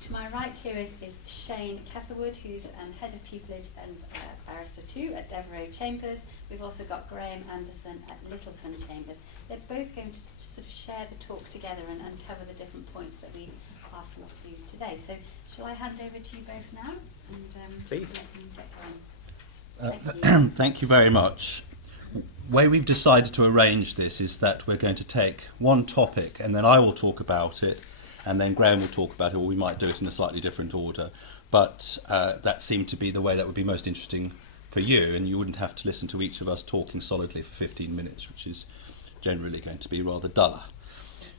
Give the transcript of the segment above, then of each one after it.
To my right here is Shaen Catherwood, who's Head of Pupillage and Barrister 2 at Devereux Chambers. We've also got Grahame Anderson at Littleton Chambers. They're both going to sort of share the talk together and cover the different points that we asked them to do today. So shall I hand over to you both now? And please. Let them get going. Thank you very much. The way we've decided to arrange this is that we're going to take one topic and then I will talk about it and then Grahame will talk about it, or we might do it in a slightly different order. But that seemed to be the way that would be most interesting for you, and you wouldn't have to listen to each of us talking solidly for 15 minutes, which is generally going to be rather duller.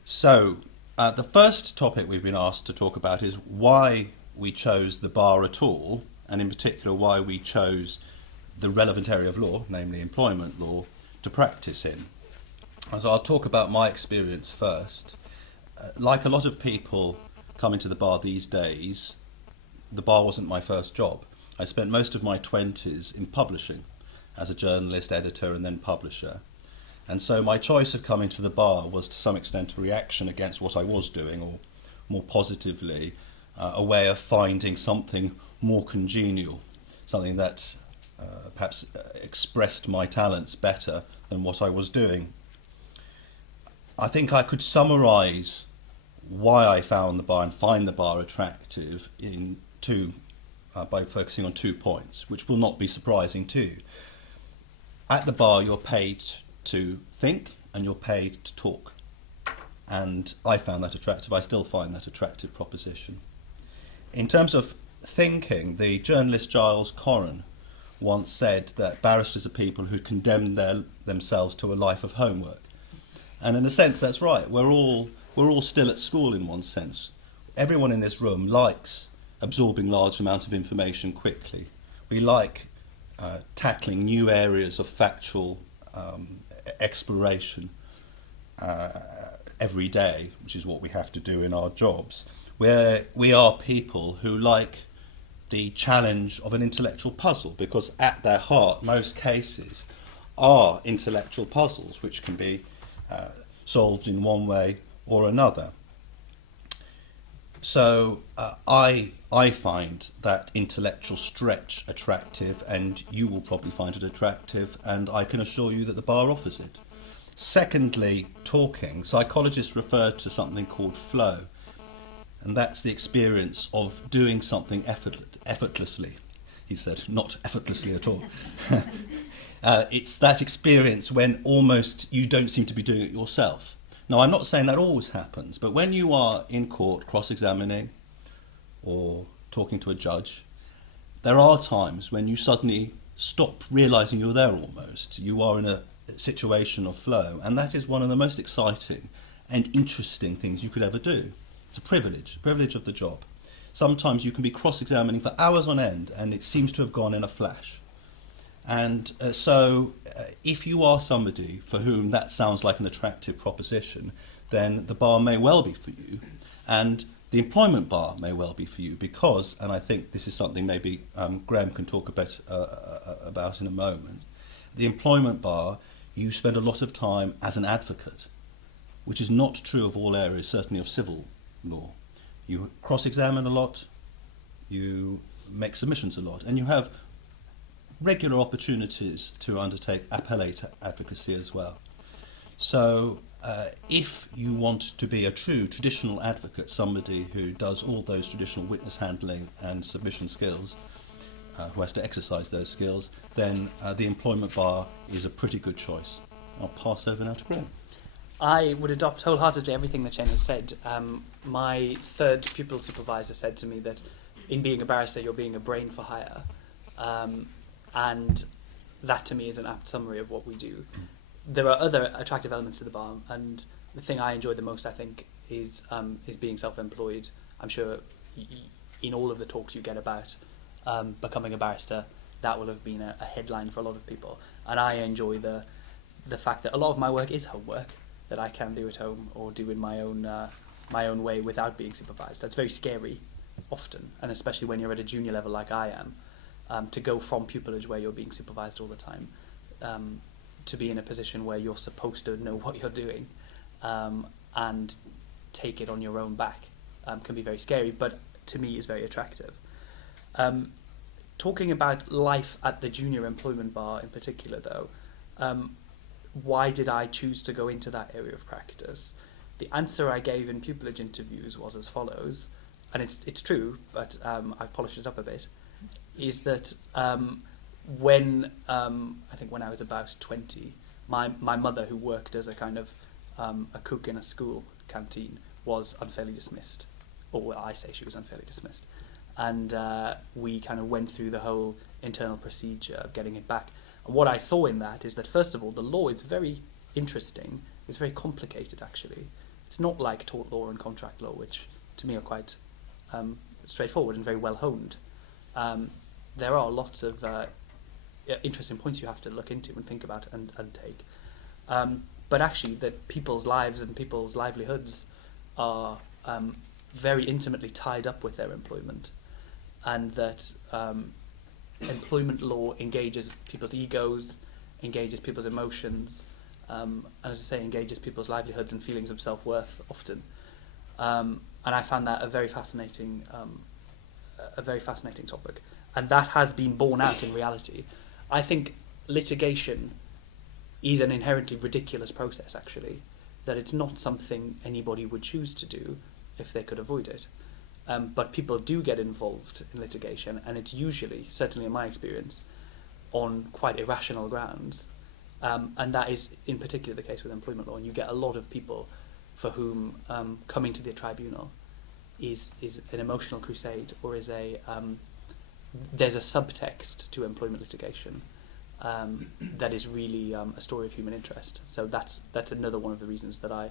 So the first topic we've been asked to talk about is why we chose the bar at all, and in particular why we chose the relevant area of law, namely employment law, to practice in. And so I'll talk about my experience first. Like a lot of people coming to the bar these days, the bar wasn't my first job. I spent most of my 20s in publishing as a journalist, editor and then publisher. And so my choice of coming to the bar was to some extent a reaction against what I was doing, or more positively, a way of finding something more congenial, something that perhaps expressed my talents better than what I was doing. I think I could summarise why I found the bar and find the bar attractive by focusing on 2 points, which will not be surprising to you. At the bar, you're paid to think and you're paid to talk. And I found that attractive. I still find that attractive proposition. In terms of thinking, the journalist Giles Corran once said that barristers are people who condemn themselves to a life of homework. And in a sense, that's right. We're all still at school in one sense. Everyone in this room likes absorbing large amounts of information quickly. We like tackling new areas of factual exploration every day, which is what we have to do in our jobs. We are people who like the challenge of an intellectual puzzle, because at their heart, most cases are intellectual puzzles which can be solved in one way or another. So I find that intellectual stretch attractive, and you will probably find it attractive, and I can assure you that the bar offers it. Secondly, talking. Psychologists refer to something called flow, and that's the experience of doing something effortlessly. He said, not effortlessly at all. It's that experience when almost you don't seem to be doing it yourself. Now, I'm not saying that always happens, but when you are in court cross-examining or talking to a judge, there are times when you suddenly stop realising you're there almost. You are in a situation of flow, and that is one of the most exciting and interesting things you could ever do. It's a privilege of the job. Sometimes you can be cross-examining for hours on end, and it seems to have gone in a flash. And so if you are somebody for whom that sounds like an attractive proposition, then the bar may well be for you, and the employment bar may well be for you, because, and I think this is something maybe Grahame can talk a bit about in a moment, the employment bar, you spend a lot of time as an advocate, which is not true of all areas, certainly of civil law. You cross-examine a lot, you make submissions a lot, and you have regular opportunities to undertake appellate advocacy as well. So if you want to be a true traditional advocate, somebody who does all those traditional witness handling and submission skills, who has to exercise those skills, then the employment bar is a pretty good choice. I'll pass over now to Grahame. I would adopt wholeheartedly everything that Shaen has said. My third pupil supervisor said to me that in being a barrister, you're being a brain for hire. And that to me is an apt summary of what we do. There are other attractive elements to the bar, and the thing I enjoy the most, I think, is being self-employed. I'm sure in all of the talks you get about becoming a barrister, that will have been a headline for a lot of people. And I enjoy the fact that a lot of my work is homework that I can do at home or do in my own way without being supervised. That's very scary often, and especially when you're at a junior level like I am. To go from pupillage where you're being supervised all the time to be in a position where you're supposed to know what you're doing and take it on your own back can be very scary. But to me is very attractive. Talking about life at the junior employment bar in particular, though, why did I choose to go into that area of practice? The answer I gave in pupillage interviews was as follows, and it's true, but I've polished it up a bit, is that when I think when I was about 20, my mother, who worked as a kind of a cook in a school canteen, was unfairly dismissed. Or well, I say she was unfairly dismissed. And we kind of went through the whole internal procedure of getting it back. And what I saw in that is that, first of all, the law is very interesting. It's very complicated, actually. It's not like tort law and contract law, which to me are quite straightforward and very well honed. There are lots of interesting points you have to look into and think about and take. But actually, that people's lives and people's livelihoods are very intimately tied up with their employment, and that employment law engages people's egos, engages people's emotions, and as I say, engages people's livelihoods and feelings of self-worth often. And I found that a very fascinating topic, and that has been borne out in reality. I think litigation is an inherently ridiculous process, actually, that it's not something anybody would choose to do if they could avoid it. But people do get involved in litigation, and it's usually, certainly in my experience, on quite irrational grounds. And that is in particular the case with employment law, and you get a lot of people for whom coming to the tribunal is an emotional crusade, or is there's a subtext to employment litigation that is really a story of human interest. So that's another one of the reasons that I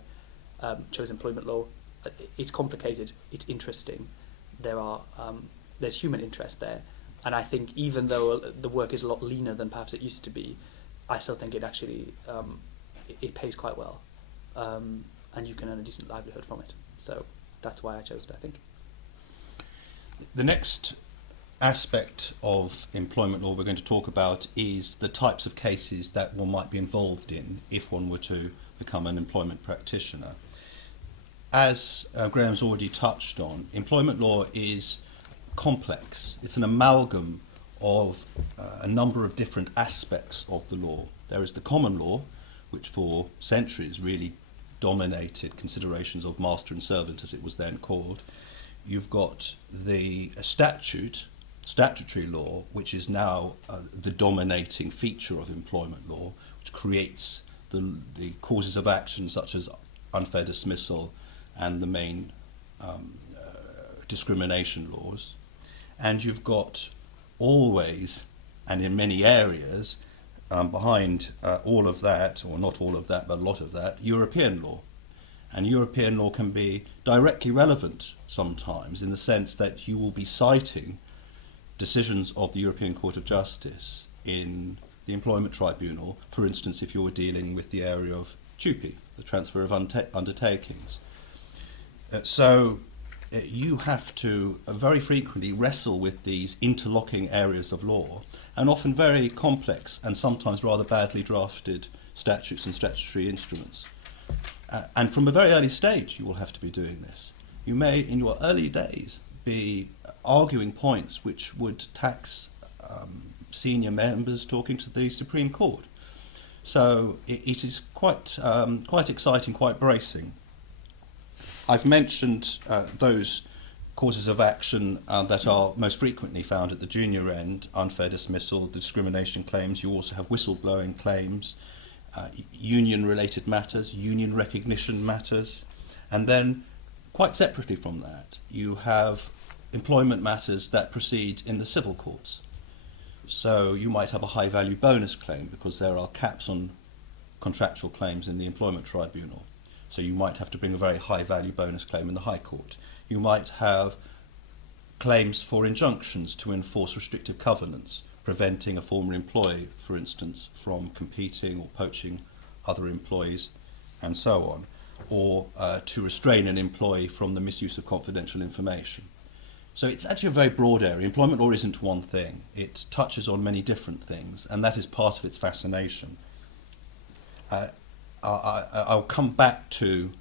chose employment law. It's complicated, it's interesting, there's human interest there, and I think even though the work is a lot leaner than perhaps it used to be, I still think it actually it pays quite well, and you can earn a decent livelihood from it. So that's why I chose it, I think. The next aspect of employment law we're going to talk about is the types of cases that one might be involved in if one were to become an employment practitioner. As Graham's already touched on, employment law is complex. It's an amalgam of a number of different aspects of the law. There is the common law, which for centuries really dominated considerations of master and servant, as it was then called. You've got the statutory law, which is now the dominating feature of employment law, which creates the causes of action such as unfair dismissal and the main discrimination laws. And you've got always, and in many areas, behind all of that, or not all of that, but a lot of that, European law. And European law can be directly relevant sometimes, in the sense that you will be citing decisions of the European Court of Justice in the Employment Tribunal, for instance, if you were dealing with the area of TUPE, the transfer of undertakings. So you have to very frequently wrestle with these interlocking areas of law, and often very complex and sometimes rather badly drafted statutes and statutory instruments. And from a very early stage you will have to be doing this. You may, in your early days, be arguing points which would tax senior members talking to the Supreme Court. So it is quite exciting, quite bracing. I've mentioned those causes of action that are most frequently found at the junior end: unfair dismissal, discrimination claims. You also have whistleblowing claims, union-related matters, union recognition matters, and then quite separately from that, you have employment matters that proceed in the civil courts. So you might have a high-value bonus claim because there are caps on contractual claims in the Employment Tribunal. So you might have to bring a very high-value bonus claim in the High Court. You might have claims for injunctions to enforce restrictive covenants, preventing a former employee, for instance, from competing or poaching other employees, and so on, or to restrain an employee from the misuse of confidential information. So it's actually a very broad area. Employment law isn't one thing. It touches on many different things, and that is part of its fascination. I'll come back to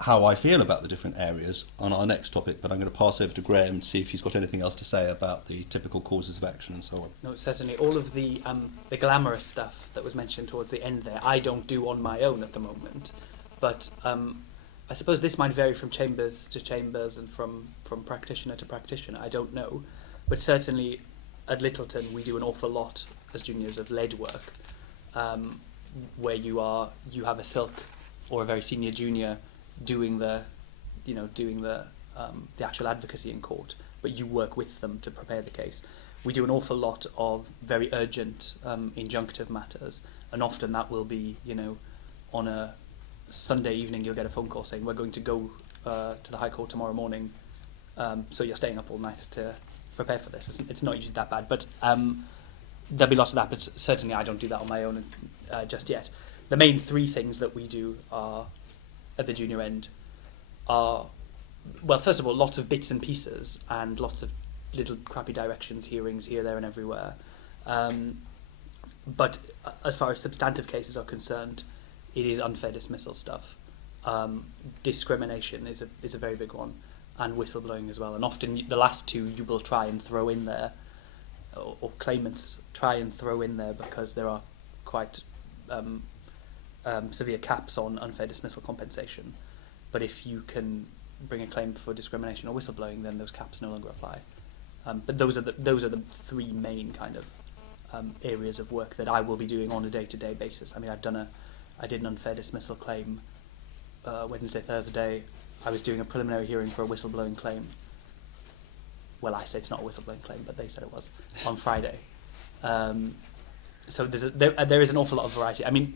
how I feel about the different areas on our next topic, but I'm going to pass over to Grahame and see if he's got anything else to say about the typical causes of action and so on. No, certainly. All of the glamorous stuff that was mentioned towards the end there, I don't do on my own at the moment. But I suppose this might vary from chambers to chambers and from practitioner to practitioner. I don't know. But certainly at Littleton, we do an awful lot as juniors of lead work, where you have a silk or a very senior junior doing the actual advocacy in court, but you work with them to prepare the case. We do an awful lot of very urgent injunctive matters, and often that will be, on a Sunday evening you'll get a phone call saying we're going to go to the High Court tomorrow morning, so you're staying up all night to prepare for this. It's not usually that bad, but there'll be lots of that, but certainly I don't do that on my own just yet. The main three things that we do are at the junior end are, well, first of all, lots of bits and pieces and lots of little crappy directions, hearings here, there and everywhere. But as far as substantive cases are concerned, it is unfair dismissal stuff. Discrimination is a very big one, and whistleblowing as well. And often the last two you will try and throw in there, or claimants try and throw in there, because there are quite severe caps on unfair dismissal compensation. But if you can bring a claim for discrimination or whistleblowing, then those caps no longer apply. But those are the three main kind of areas of work that I will be doing on a day-to-day basis. I mean, I did an unfair dismissal claim Wednesday, Thursday. I was doing a preliminary hearing for a whistleblowing claim. Well, I say it's not a whistleblowing claim, but they said it was, on Friday. So there is an awful lot of variety. I mean,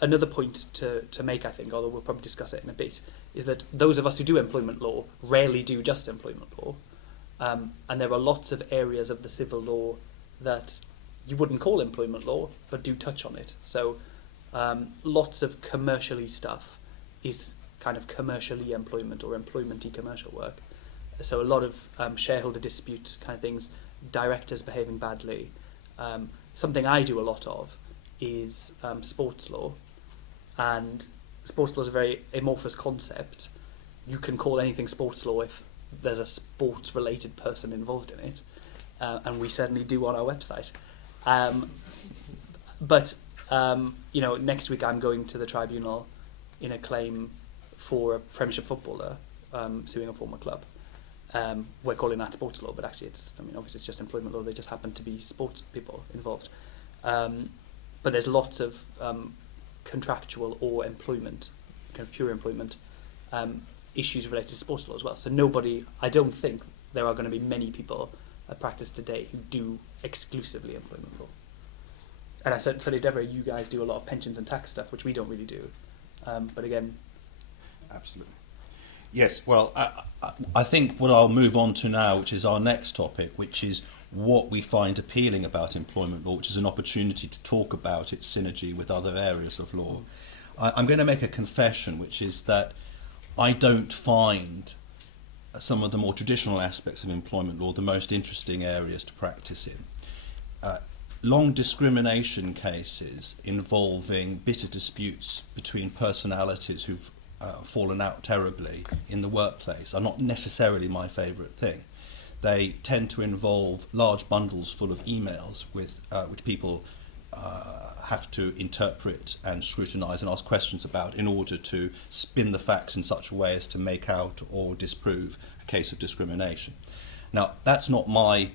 another point to make, I think, although we'll probably discuss it in a bit, is that those of us who do employment law rarely do just employment law. And there are lots of areas of the civil law that you wouldn't call employment law, but do touch on it. So lots of commercially stuff is kind of commercially employment or employment-y commercial work. So a lot of shareholder dispute kind of things, directors behaving badly. Something I do a lot of is sports law, and sports law is a very amorphous concept. You can call anything sports law if there's a sports-related person involved in it, and we certainly do on our website. But next week I'm going to the tribunal in a claim for a Premiership footballer suing a former club. We're calling that sports law, but actually obviously it's just employment law. They just happen to be sports people involved. But there's lots of contractual or employment, kind of pure employment, issues related to sports law as well. So I don't think there are going to be many people at practice today who do exclusively employment law. And I certainly, Devereux, you guys do a lot of pensions and tax stuff, which we don't really do. But again... Absolutely. Yes, well, I think what I'll move on to now, which is our next topic, which is what we find appealing about employment law, which is an opportunity to talk about its synergy with other areas of law. I'm going to make a confession, which is that I don't find some of the more traditional aspects of employment law the most interesting areas to practice in. Long discrimination cases involving bitter disputes between personalities who've fallen out terribly in the workplace are not necessarily my favourite thing. They tend to involve large bundles full of emails which people have to interpret and scrutinise and ask questions about in order to spin the facts in such a way as to make out or disprove a case of discrimination. Now, that's not my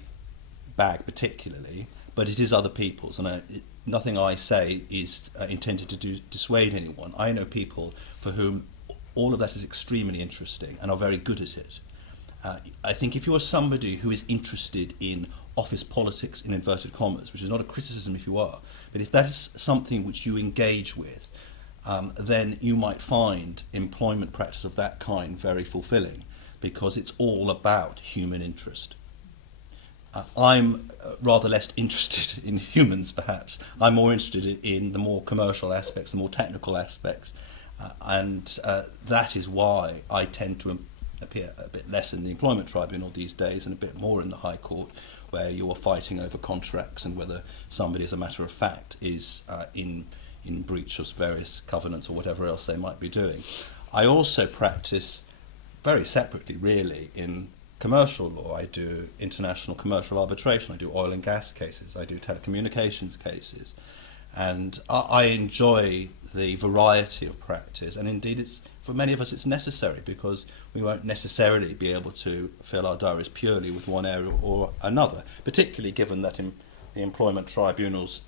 bag particularly, but it is other people's, and nothing I say is intended to dissuade anyone. I know people for whom all of that is extremely interesting and are very good at it. I think if you are somebody who is interested in office politics, in inverted commas, which is not a criticism if you are, but if that is something which you engage with, then you might find employment practice of that kind very fulfilling, because it's all about human interest. I'm rather less interested in humans, perhaps. I'm more interested in the more commercial aspects, the more technical aspects, and that is why I tend to appear a bit less in the employment tribunal these days and a bit more in the High Court, where you are fighting over contracts and whether somebody, as a matter of fact, is in breach of various covenants or whatever else they might be doing. I also practice very separately, really, in commercial law. I do international commercial arbitration, I do oil and gas cases, I do telecommunications cases, and I enjoy the variety of practice, and indeed for many of us it's necessary, because we won't necessarily be able to fill our diaries purely with one area or another, particularly given that the employment tribunals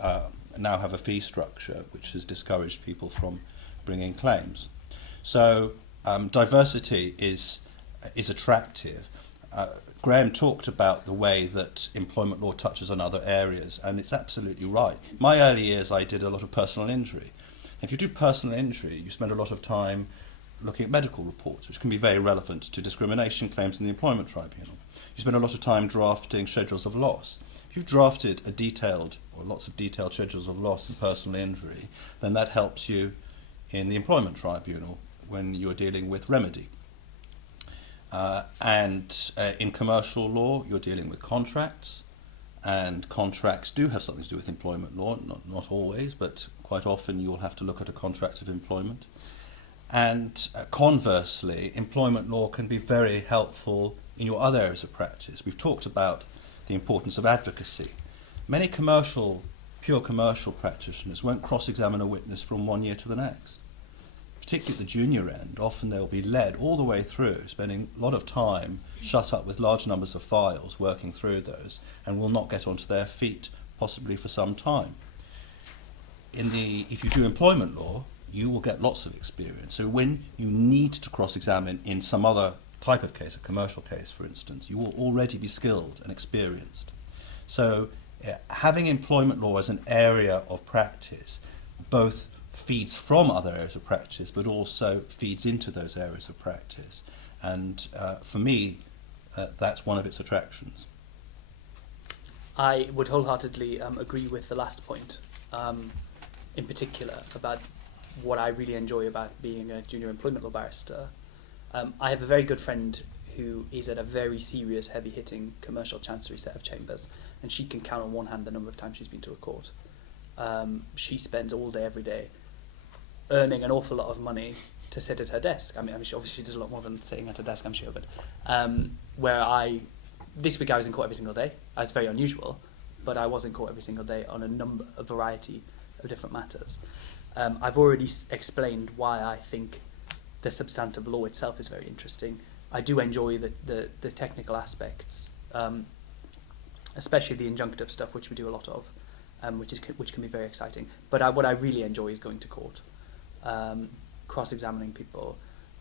now have a fee structure which has discouraged people from bringing claims. So diversity is attractive. Grahame talked about the way that employment law touches on other areas, and it's absolutely right. In my early years, I did a lot of personal injury. If you do personal injury, you spend a lot of time looking at medical reports, which can be very relevant to discrimination claims in the employment tribunal. You spend a lot of time drafting schedules of loss. If you've drafted lots of detailed schedules of loss in personal injury, then that helps you in the employment tribunal when you're dealing with remedy. And in commercial law, you're dealing with contracts, and contracts do have something to do with employment law, not always, but quite often you'll have to look at a contract of employment. And conversely, employment law can be very helpful in your other areas of practice. We've talked about the importance of advocacy. Many pure commercial practitioners won't cross-examine a witness from one year to the next. Particularly at the junior end, often they'll be led all the way through, spending a lot of time shut up with large numbers of files, working through those, and will not get onto their feet, possibly for some time. If you do employment law, you will get lots of experience. So when you need to cross-examine in some other type of case, a commercial case, for instance, you will already be skilled and experienced. So having employment law as an area of practice both feeds from other areas of practice, but also feeds into those areas of practice. And for me, that's one of its attractions. I would wholeheartedly agree with the last point, in particular about what I really enjoy about being a junior employment law barrister. I have a very good friend who is at a very serious, heavy-hitting commercial chancery set of chambers, and she can count on one hand the number of times she's been to a court. She spends all day, every day, earning an awful lot of money to sit at her desk. I mean, she obviously does a lot more than sitting at her desk, I'm sure, but this week I was in court every single day. That's very unusual, but I was in court every single day on a variety of different matters. I've already explained why I think the substantive law itself is very interesting. I do enjoy the technical aspects, especially the injunctive stuff, which we do a lot of, which can be very exciting. But what I really enjoy is going to court, cross-examining people.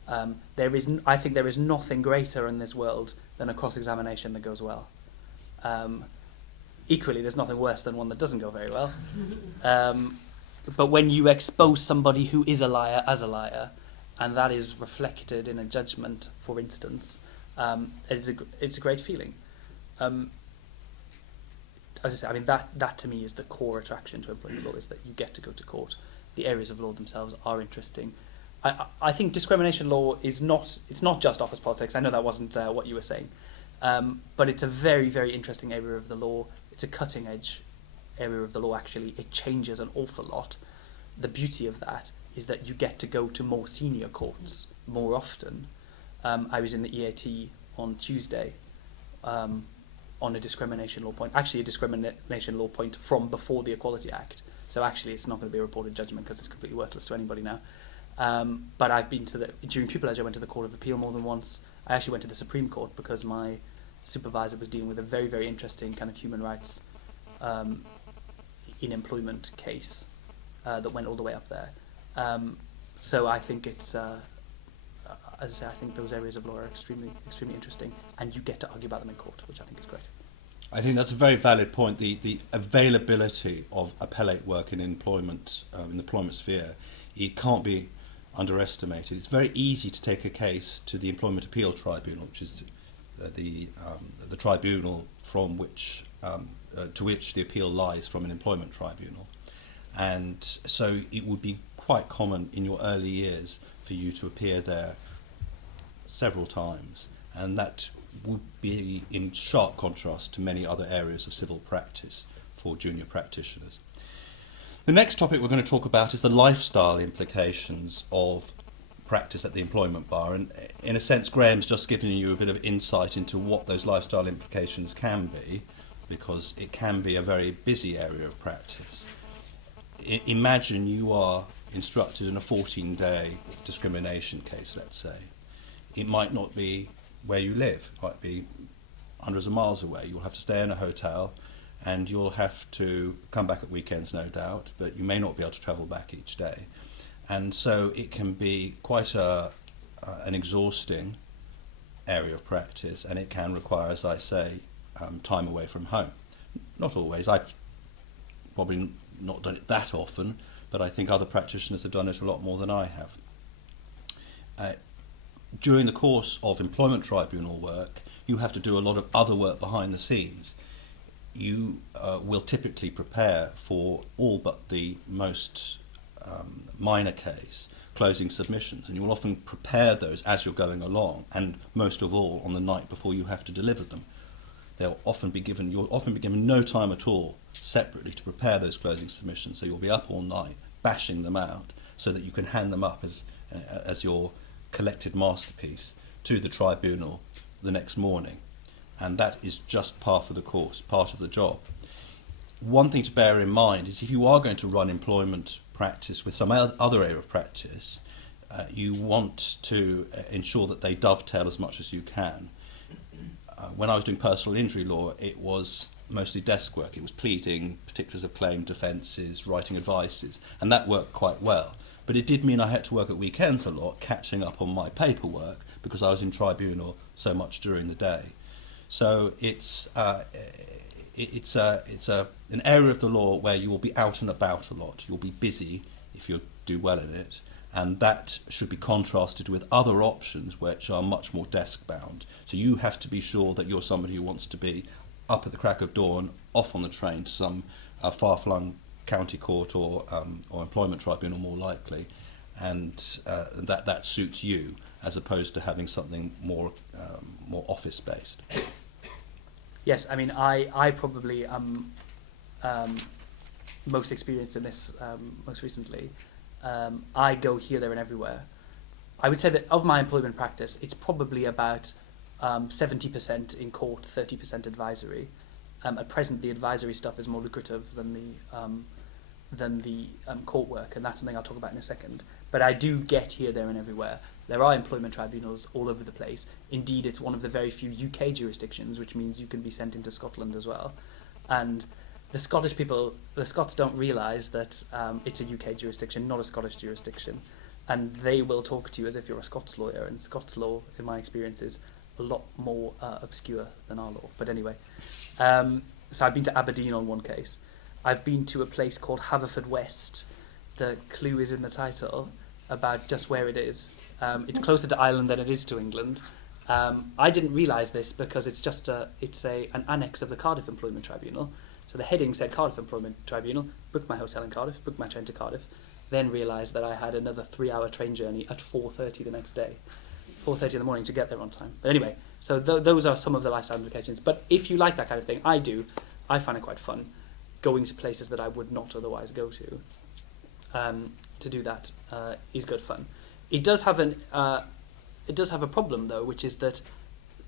I think there is nothing greater in this world than a cross-examination that goes well. Equally, there's nothing worse than one that doesn't go very well. But when you expose somebody who is a liar as a liar, and that is reflected in a judgment, for instance, it's a great feeling. As I say, I mean that to me is the core attraction to employment law, is that you get to go to court. The areas of law themselves are interesting. I think discrimination law it's not just office politics. I know that wasn't what you were saying, but it's a very, very interesting area of the law. It's a cutting edge area of the law, actually. It changes an awful lot. The beauty of that is that you get to go to more senior courts more often. I was in the EAT on Tuesday on a discrimination law point, actually a discrimination law point from before the Equality Act. So actually it's not going to be a reported judgment because it's completely worthless to anybody now. But I've been during pupillage I went to the Court of Appeal more than once. I actually went to the Supreme Court because my supervisor was dealing with a very, very interesting kind of human rights in employment case that went all the way up there. So I think it's, as I say, I think those areas of law are extremely, extremely interesting, and you get to argue about them in court, which I think is great. I think that's a very valid point. The availability of appellate work in employment, in the employment sphere, it can't be underestimated. It's very easy to take a case to the Employment Appeal Tribunal, which is the tribunal from which to which the appeal lies from an employment tribunal, and so it would be quite common in your early years for you to appear there several times, and that would be in sharp contrast to many other areas of civil practice for junior practitioners. The next topic we're going to talk about is the lifestyle implications of practice at the employment bar, and in a sense Graham's just given you a bit of insight into what those lifestyle implications can be, because it can be a very busy area of practice. Imagine you are instructed in a 14-day discrimination case, let's say. It might not be where you live, it might be hundreds of miles away. You'll have to stay in a hotel, and you'll have to come back at weekends, no doubt, but you may not be able to travel back each day. And so it can be quite an exhausting area of practice, and it can require, as I say, time away from home. Not always. I've probably not done it that often, but I think other practitioners have done it a lot more than I have. During the course of employment tribunal work, you have to do a lot of other work behind the scenes. You will typically prepare for all but the most minor case closing submissions, and you will often prepare those as you're going along, and most of all on the night before you have to deliver them. You'll often be given no time at all separately to prepare those closing submissions, so you'll be up all night bashing them out so that you can hand them up as your collected masterpiece to the tribunal the next morning. And that is just part of the course, part of the job. One thing to bear in mind is if you are going to run employment practice with some other area of practice, you want to ensure that they dovetail as much as you can. When I was doing personal injury law, it was mostly desk work. It was pleading, particulars of claim, defences, writing advices, and that worked quite well. But it did mean I had to work at weekends a lot, catching up on my paperwork, because I was in tribunal so much during the day. So it's an area of the law where you will be out and about a lot. You'll be busy if you do well in it, and that should be contrasted with other options which are much more desk-bound. So you have to be sure that you're somebody who wants to be up at the crack of dawn, off on the train to some far-flung county court or employment tribunal more likely, and that suits you, as opposed to having something more office-based. Yes, I mean, I probably am most experienced in this most recently. I go here, there and everywhere. I would say that of my employment practice, it's probably about 70% in court, 30% advisory. At present, the advisory stuff is more lucrative than the court work, and that's something I'll talk about in a second. But I do get here, there and everywhere. There are employment tribunals all over the place. Indeed, it's one of the very few UK jurisdictions, which means you can be sent into Scotland as well. And the Scots don't realise that it's a UK jurisdiction, not a Scottish jurisdiction. And they will talk to you as if you're a Scots lawyer, and Scots law, in my experience, is a lot more obscure than our law. But anyway, so I've been to Aberdeen on one case. I've been to a place called Haverfordwest. The clue is in the title about just where it is. It's closer to Ireland than it is to England. I didn't realise this because it's an annex of the Cardiff Employment Tribunal. So the heading said Cardiff Employment Tribunal, booked my hotel in Cardiff, booked my train to Cardiff, then realised that I had another 3-hour train journey at 4:30 the next day. 4:30 in the morning to get there on time. But anyway, so those are some of the lifestyle implications. But if you like that kind of thing, I do. I find it quite fun going to places that I would not otherwise go to. To do that is good fun. It does have a problem though, which is that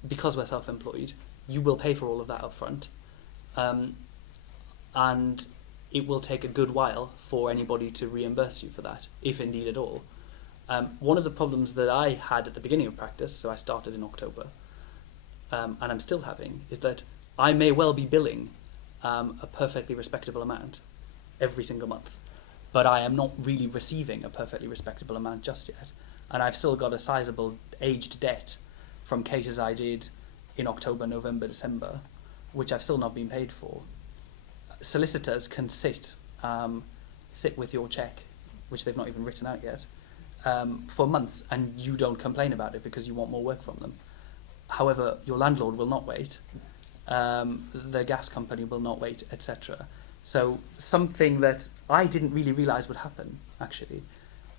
because we're self-employed, you will pay for all of that up front, and it will take a good while for anybody to reimburse you for that, if indeed at all. One of the problems that I had at the beginning of practice, so I started in October, and I'm still having, is that I may well be billing a perfectly respectable amount every single month, but I am not really receiving a perfectly respectable amount just yet. And I've still got a sizable aged debt from cases I did in October, November, December, which I've still not been paid for. Solicitors can sit with your cheque, which they've not even written out yet, for months, and you don't complain about it because you want more work from them. However, your landlord will not wait, the gas company will not wait, etc. So something that I didn't really realise would happen, actually.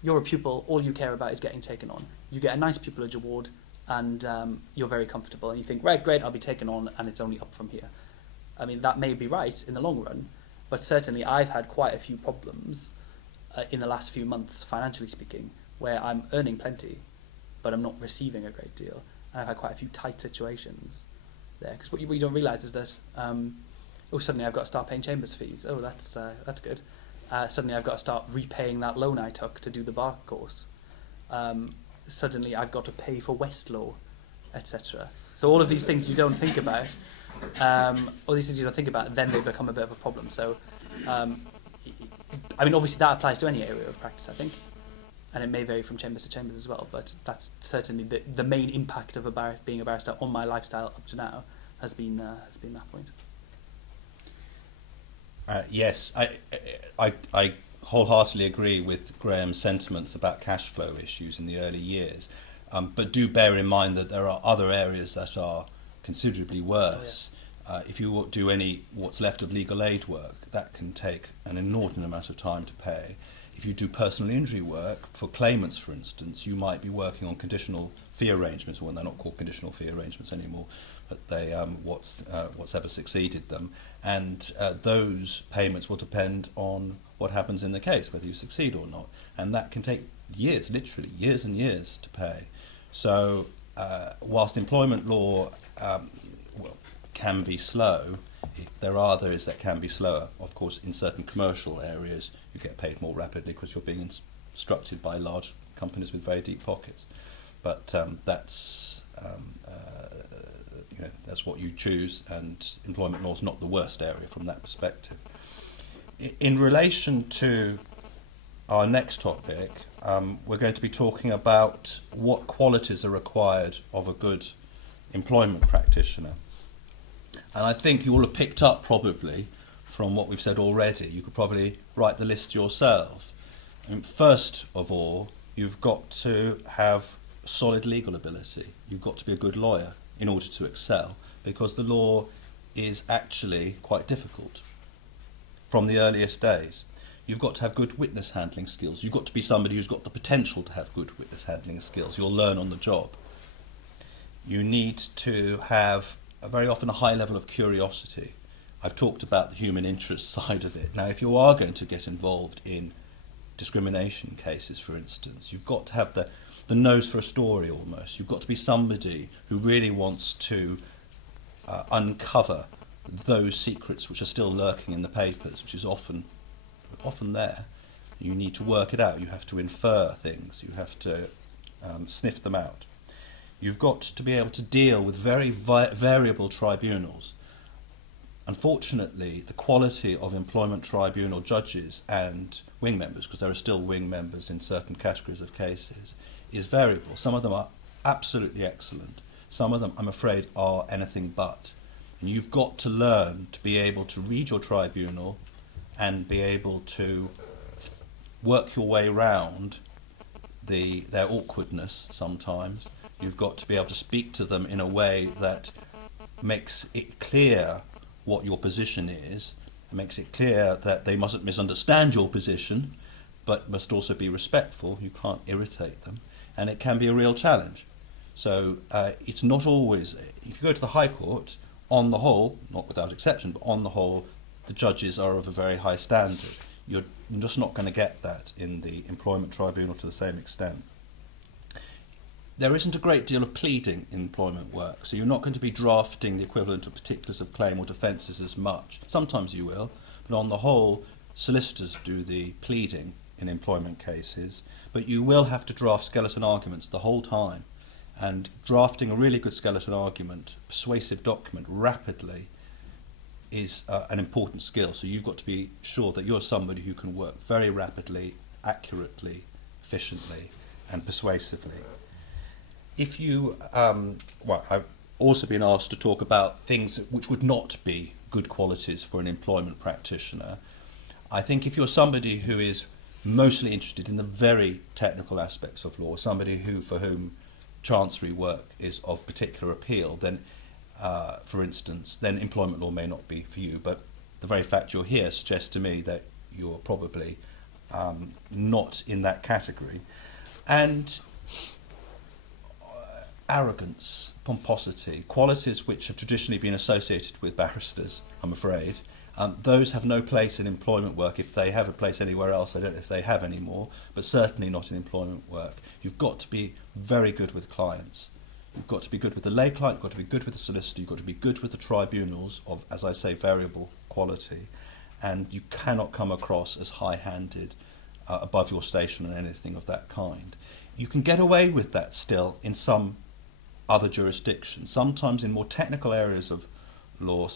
You're a pupil, all you care about is getting taken on. You get a nice pupillage award, and you're very comfortable, and you think, right, great, I'll be taken on, and it's only up from here. I mean, that may be right in the long run, but certainly I've had quite a few problems in the last few months, financially speaking, where I'm earning plenty, but I'm not receiving a great deal. And I've had quite a few tight situations there. Because what you don't realise is that, suddenly I've got to start paying chambers fees. Oh, that's good. Suddenly I've got to start repaying that loan I took to do the bar course. Suddenly I've got to pay for Westlaw, etc. So all of these things you don't think about, then they become a bit of a problem. So, obviously that applies to any area of practice, I think, and it may vary from chambers to chambers as well. But that's certainly the main impact of being a barrister on my lifestyle up to now has been that point. Yes, I wholeheartedly agree with Graham's sentiments about cash flow issues in the early years, but do bear in mind that there are other areas that are considerably worse. If you do any what's left of legal aid work, that can take an inordinate amount of time to pay. If you do personal injury work for claimants, for instance, you might be working on conditional fee arrangements, or they're not called conditional fee arrangements anymore, but they what's ever succeeded them, and those payments will depend on what happens in the case, whether you succeed or not, and that can take years, literally years and years to pay. So whilst employment law can be slow, there are others that can be slower. Of course, in certain commercial areas, you get paid more rapidly because you're being instructed by large companies with very deep pockets. But that's what you choose, and employment law is not the worst area from that perspective. In relation to our next topic, we're going to be talking about what qualities are required of a good employment practitioner. And I think you all have picked up probably from what we've said already. You could probably write the list yourself. First of all, you've got to have solid legal ability. You've got to be a good lawyer in order to excel, because the law is actually quite difficult from the earliest days. You've got to have good witness handling skills. You've got to be somebody who's got the potential to have good witness handling skills. You'll learn on the job. You need to have very often a high level of curiosity. I've talked about the human interest side of it. Now, if you are going to get involved in discrimination cases, for instance, you've got to have the nose for a story almost. You've got to be somebody who really wants to uncover those secrets which are still lurking in the papers, which is often there. You need to work it out. You have to infer things. You have to sniff them out. You've got to be able to deal with very variable tribunals. Unfortunately, the quality of employment tribunal judges and wing members, because there are still wing members in certain categories of cases, is variable. Some of them are absolutely excellent. Some of them, I'm afraid, are anything but. And you've got to learn to be able to read your tribunal and be able to work your way around their awkwardness sometimes. You've got to be able to speak to them in a way that makes it clear what your position is, and makes it clear that they mustn't misunderstand your position, but must also be respectful. You can't irritate them, and it can be a real challenge. So it's not always, if you go to the High Court, on the whole, not without exception, but on the whole, the judges are of a very high standard. You're just not going to get that in the employment tribunal to the same extent. There isn't a great deal of pleading in employment work, so you're not going to be drafting the equivalent of particulars of claim or defences as much. Sometimes you will, but on the whole, solicitors do the pleading in employment cases, but you will have to draft skeleton arguments the whole time. And drafting a really good skeleton argument, persuasive document, rapidly is an important skill. So you've got to be sure that you're somebody who can work very rapidly, accurately, efficiently, and persuasively. If you, I've also been asked to talk about things which would not be good qualities for an employment practitioner. I think if you're somebody who is mostly interested in the very technical aspects of law, somebody for whom chancery work is of particular appeal, then, for instance, then employment law may not be for you. But the very fact you're here suggests to me that you're probably not in that category. And arrogance, pomposity, qualities which have traditionally been associated with barristers, I'm afraid, Those have no place in employment work. If they have a place anywhere else, I don't know if they have any more, but certainly not in employment work. You've got to be very good with clients. You've got to be good with the lay client, you've got to be good with the solicitor, you've got to be good with the tribunals of, as I say, variable quality, and you cannot come across as high-handed, above your station and anything of that kind. You can get away with that still in some other jurisdictions. Sometimes in more technical areas of law,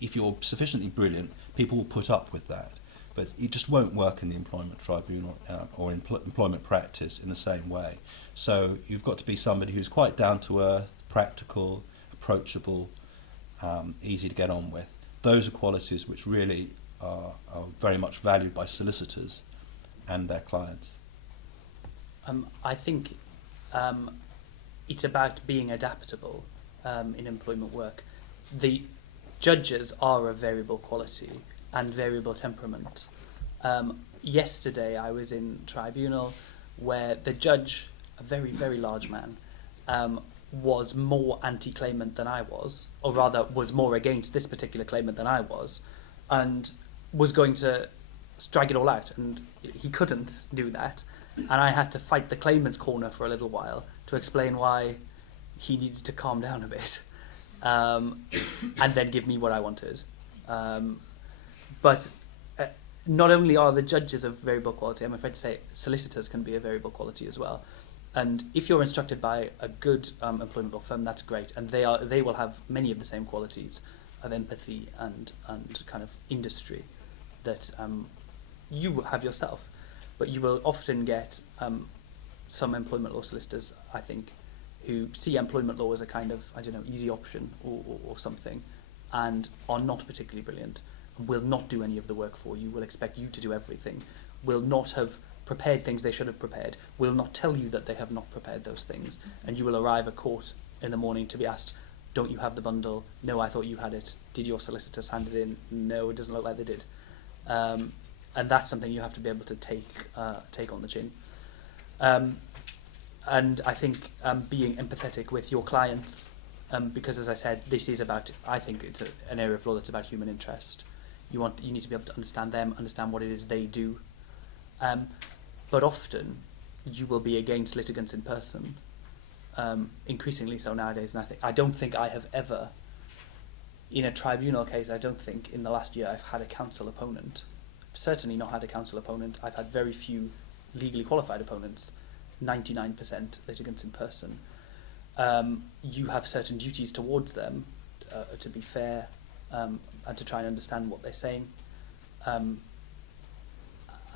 if you're sufficiently brilliant, people will put up with that. But it just won't work in the employment tribunal or employment practice in the same way. So you've got to be somebody who's quite down to earth, practical, approachable, easy to get on with. Those are qualities which really are very much valued by solicitors and their clients. I think it's about being adaptable in employment work. The judges are of variable quality and variable temperament. Yesterday I was in tribunal where the judge, a very, very large man, was more anti-claimant than I was, or rather was more against this particular claimant than I was, and was going to strike it all out, and he couldn't do that, and I had to fight the claimant's corner for a little while to explain why he needed to calm down a bit, and then give me what I wanted. But not only are the judges of variable quality, I'm afraid to say solicitors can be of variable quality as well. And if you're instructed by a good employment law firm, that's great, and they will have many of the same qualities of empathy and kind of industry that you have yourself. But you will often get some employment law solicitors, I think, who see employment law as a kind of, I don't know, easy option or something, and are not particularly brilliant, and will not do any of the work for you, will expect you to do everything, will not have prepared things they should have prepared, will not tell you that they have not prepared those things, and you will arrive at court in the morning to be asked, don't you have the bundle? No, I thought you had it. Did your solicitors hand it in? No, it doesn't look like they did. And that's something you have to be able to take on the chin. And I think being empathetic with your clients, because as I said, this is about, I think it's an area of law that's about human interest. You need to be able to understand them, understand what it is they do. But often you will be against litigants in person, increasingly so nowadays. And I don't think I have ever, in a tribunal case, I don't think in the last year I've had a counsel opponent. I've certainly not had a counsel opponent. I've had very few legally qualified opponents, 99% litigants in person. You have certain duties towards them to be fair and to try and understand what they're saying.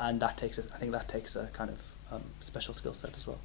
And that takes I think that takes a kind of special skill set as well.